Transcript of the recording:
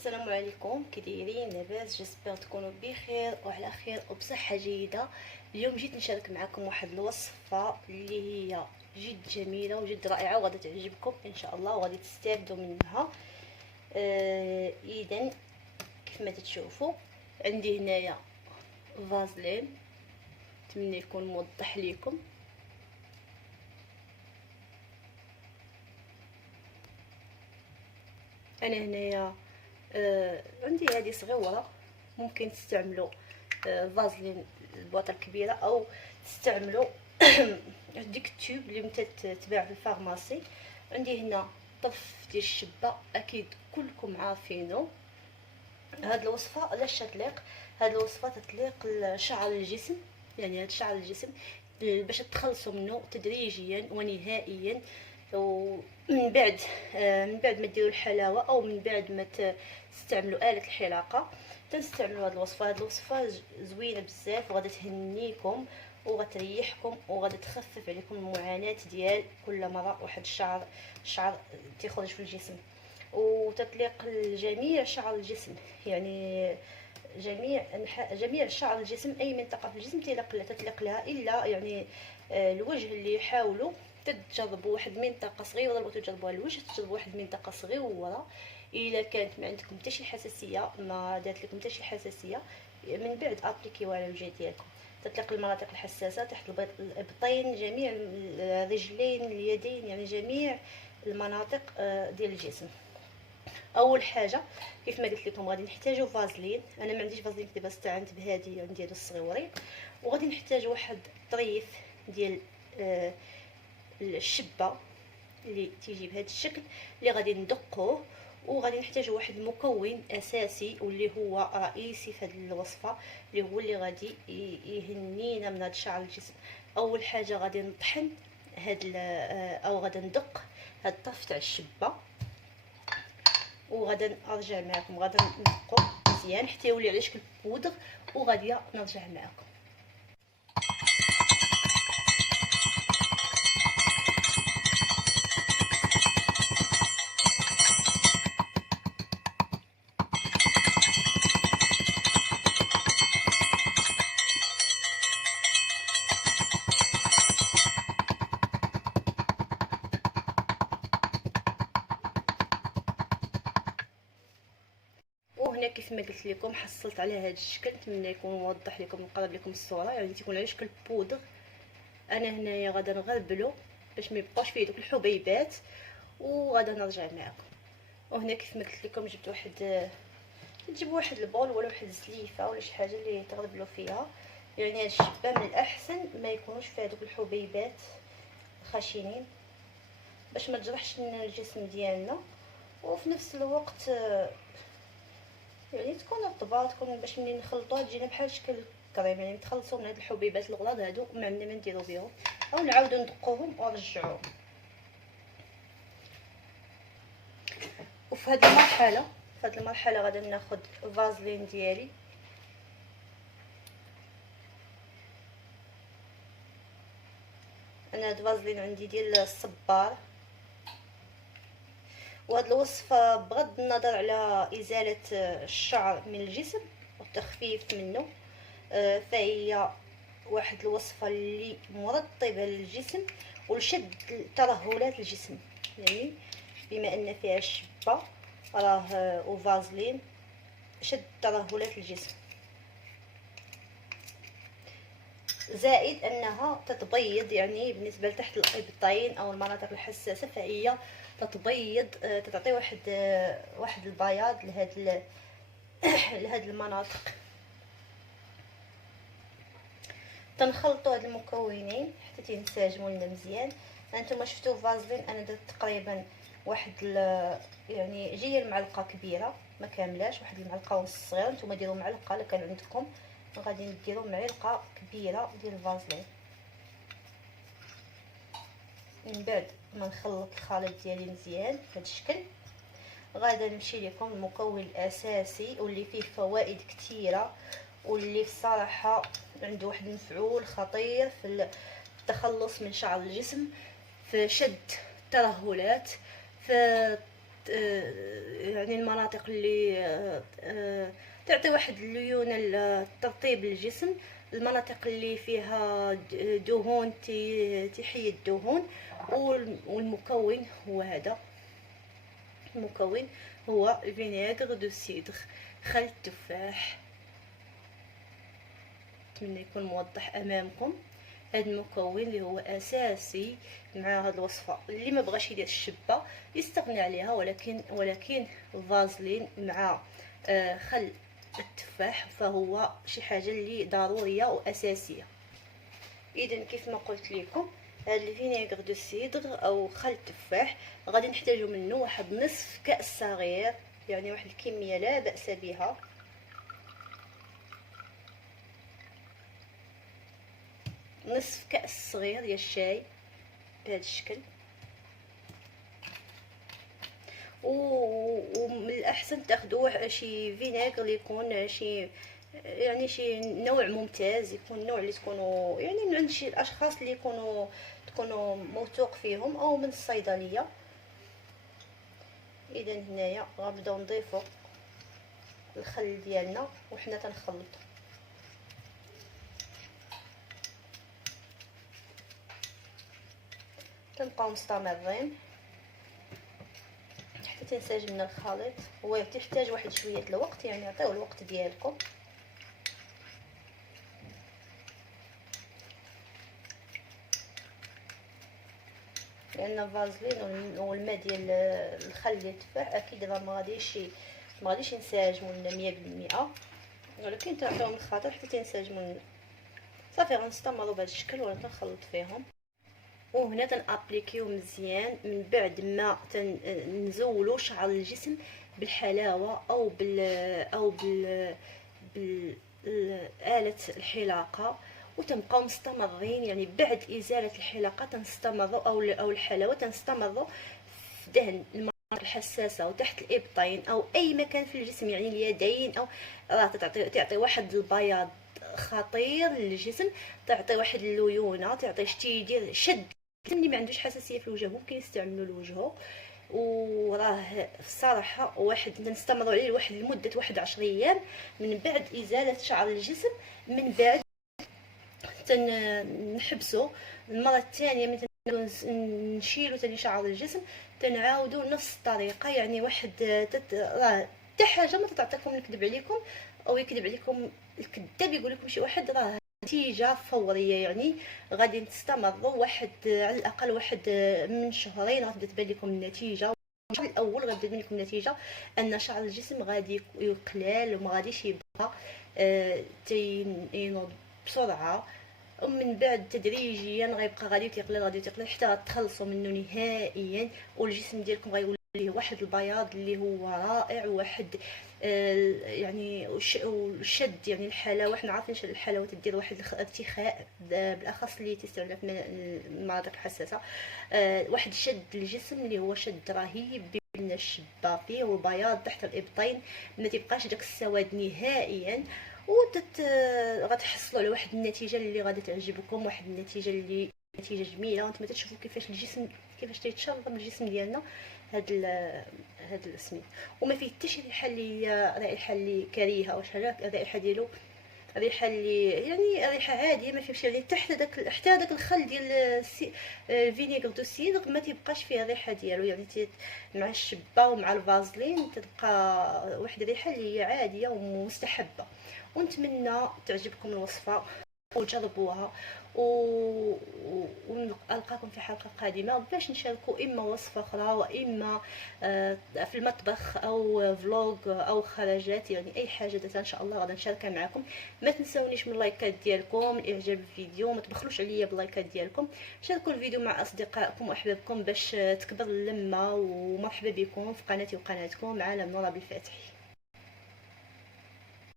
السلام عليكم، كي دايرين؟ لاباس؟ جيسبر تكونوا بخير وعلى خير وبصحه جيده. اليوم جيت نشارك معكم واحد الوصفه اللي هي جد جميله وجد رائعه وغادي تعجبكم ان شاء الله وغادي تستافدوا منها. اذا كيف ما تشوفوا عندي هنايا فازلين، نتمنى يكون موضح لكم. انا هنايا عندي هذه صغيره، ممكن تستعملوا فازلين البواطه الكبيره او تستعملوا ديك التوب اللي تتباع في الفارماسي. عندي هنا طرف ديال الشبه، اكيد كلكم عارفينه. هاد الوصفه علاش تطليق؟ هاد الوصفه تطليق لشعر الجسم، يعني هاد شعر الجسم باش تخلصوا منه تدريجيا ونهائيا. ومن بعد ما ديروا الحلاوه او من بعد ما تستعملوا آلة الحلاقه تنستعملوا هاد الوصفه. هاد الوصفه زوينه بزاف وغادي تهنيكم وغتريحكم وغادي تخفف عليكم المعاناه ديال كل مره واحد الشعر تيخرج في الجسم. وتطليق لجميع شعر الجسم، يعني جميع شعر الجسم، اي منطقه في الجسم تطلق لها الا يعني الوجه. اللي يحاولوا تجربوا واحد منطقه صغيره ولا تجربوا الوجه، تجربوا واحد منطقه صغيره. الا كانت ما عندكم حتى شي حساسيه، ما دارت لكم حتى شي حساسيه، من بعد ابليكيو على الوجه ديالكم. تطلق المناطق الحساسه تحت الابطين، جميع الرجلين، اليدين، يعني جميع المناطق ديال الجسم. اول حاجه كيف ما قلت لكم غادي نحتاجوا فازلين. انا ما عنديش فازلين كتب، استعنت بهذه عندي هذا الصغيورين. وغادي نحتاج واحد طريف ديال الشبه اللي تيجي بهذا الشكل اللي غادي ندقوه. وغادي نحتاج واحد المكون اساسي واللي هو رئيسي في هذه الوصفه، اللي هو اللي غادي يهنينا من هذا شعر الجسم. اول حاجه غادي نطحن هاد او غادي ندق هاد الطرف تاع الشبه، وغادا نرجع معكم. غادا ندقو مزيان حتى يولي على شكل بودغ، وغادي نرجع معكم. وهنا كيف ما قلت لكم حصلت على هذا الشكل، نتمنى يكون موضح لكم، نقرب لكم الصوره، يعني تكون على شكل بودغ. انا هنايا غادا نغربلو باش ما يبقاوش فيه دوك الحبيبات، وغادا نرجع معكم. وهنا كيف ما قلت لكم جبت واحد، تجيبوا واحد البول ولا واحد الزليفه ولا شي حاجه اللي تغربلوا فيها. يعني هاد الشبه من الاحسن ما يكونوش فيها دوك الحبيبات خشنين باش ما تجرحش الجسم ديالنا، وفي نفس الوقت يعني تكون رطبه، تكون باش ملي نخلطوها تجينا بحال شكل كريم. يعني نتخلصوا من هاد الحبيبات الغلاظ هادو ما عندنا ما نديرو بهم، او نعاودو ندقوهم ونرجعوهم. وفي هاد المرحله غادي ناخذ فازلين ديالي. انا هاد فازلين عندي ديال الصبار. وهاد الوصفه بغض النظر على ازاله الشعر من الجسم والتخفيف منه، فهي واحد الوصفه اللي مرطبه للجسم ولشد ترهلات الجسم. يعني بما ان فيها الشبه راه وفازلين شد ترهلات الجسم، زائد انها تتبيض. يعني بالنسبه لتحت الابطين او المناطق الحساسه فهي تتبيض، تعطي واحد البياض لهاد المناطق. تنخلطوا هاد المكونين حتى تنسجموا لنا مزيان. هانتوما شفتوا فازلين انا درت تقريبا واحد يعني جايه المعلقه كبيره، ما كاملاش، واحد المعلقه ونص صغيره. نتوما ديروا معلقه الا كان عندكم، غادي نديروا معلقه كبيره ديال الفازلين. من بعد ما نخلط الخليط ديالي مزيان بهذا الشكل، غادا نمشي لكم المكون الاساسي واللي فيه فوائد كثيره واللي الصراحه عنده واحد المفعول خطير في التخلص من شعر الجسم، في شد الترهلات، في يعني المناطق اللي تعطي واحد الليونة الترطيب للجسم. المناطق اللي فيها دهون تحيد الدهون. والمكون هو هذا، المكون هو فينيغر دو سيدر، خل التفاح. اتمنى يكون موضح امامكم. هذا المكون اللي هو اساسي مع هذه الوصفه. اللي ما بغاش يدير الشبه يستغني عليها، ولكن الفازلين مع خل التفاح فهو شي حاجه اللي ضروريه واساسيه. اذا كيف ما قلت لكم، هذا الفينيغر دو سيدر او خل التفاح غادي نحتاجو منه واحد نصف كاس صغير، يعني واحد الكميه لا باس بها. نصف كاس صغير ديال الشاي بهذا الشكل. ومن الاحسن تاخذوا شي فينيغر اللي يكون شي نوع ممتاز، يكون نوع اللي تكونوا يعني من عند شي الاشخاص اللي تكونوا موثوق فيهم او من الصيدليه. اذا هنايا غنبداو نضيفوا الخل ديالنا وحنا تنخلطو. تنبقاو مستمرين حتى تنسجم لنا الخليط. هو تحتاج واحد شويه الوقت، يعني عطيوه الوقت ديالكم. لان الفازلين والماء ديال الخل ديال التفاح اكيد راه ما غاديش ينسجموا لنا 100%، ولكن تعطيوهم الخاطر حتى تنسجموا لنا. صافي غنستمروا بهذا الشكل وانا تنخلط فيهم. وهنا تنابليكيو مزيان من بعد ما نزولوا شعر الجسم بالحلاوه او بالآلة الحلاقه، وتنبقاو مستمرين. يعني بعد ازاله الحلاقه تنستمروا او الحلاوه تنستمروا في دهن المناطق الحساسه وتحت الابطين او اي مكان في الجسم، يعني اليدين او راه تعطي واحد البياض خطير للجسم، تعطي واحد الليونه، تعطي يدير شد. اللي ما عندوش حساسيه في الوجه ممكن يستعملوا لوجهه. وراه الصراحه واحد نستمروا عليه لواحد لمده 10 ايام من بعد ازاله شعر الجسم. من بعد تنحبسوا المره الثانيه من نشيلوا ثاني شعر الجسم، تنعاودوا نفس الطريقه. يعني واحد راه حتى حاجه ما تعطيكم نكذب عليكم او يكذب عليكم الكذاب يقول لكم شي واحد راه نتيجه فوريه. يعني غادي تستمروا واحد على الاقل واحد من شهرين غتبدا تبان لكم النتيجه. الشهر الاول غتبدا تبان لكم النتيجه ان شعر الجسم غادي يقلال وما غاديش يبقى تينوض بسرعه. ومن بعد تدريجيا غيبقى غادي تيقلل حتى غتخلصوا منه نهائيا، والجسم ديالكم غيولي ليه واحد البياض اللي هو رائع. واحد يعني الشد، يعني الحلاوه. حنا عارفين الحلاوه تدير واحد الارتخاء بالاخص اللي تستعمل في المناطق الحساسه. واحد شد الجسم اللي هو شد رهيب بين الشبه فيه والبياض تحت الابطين، ما تبقاش داك السواد نهائيا. غتحصلوا على واحد النتيجه اللي غادي تعجبكم، واحد النتيجه اللي نتيجه جميله. وانتم تشوفوا كيفاش الجسم كيفاش تيتشرب الجسم ديالنا هاد السميد. وما فيه حتى شي ريحه اللي هي رائحه اللي كريهه او شي حاجه. الرائحه ديالو ريحه اللي يعني ريحه عاديه، ما فيه شي ريحه حتى داك الخل ديال فينيغر دو سيدر ما تيبقاش فيه الريحه ديالو. يعني مع الشبه ومع الفازلين تبقى واحد الريحه اللي هي عاديه ومستحبه. ونتمنى تعجبكم الوصفه وجربوها، ونلقاكم في حلقه قادمه باش نشاركوا اما وصفه اخرى واما في المطبخ او فلوغ او خرجات، يعني اي حاجه ان شاء الله غادي نشاركها معكم. ما تنسونيش من اللايكات ديالكم، الاعجاب بالفيديو، ما تبخلوش عليا باللايكات ديالكم. شاركوا الفيديو مع اصدقائكم واحبابكم باش تكبر اللمه. ومرحبا بكم في قناتي وقناتكم عالم نورا بالفاتحي.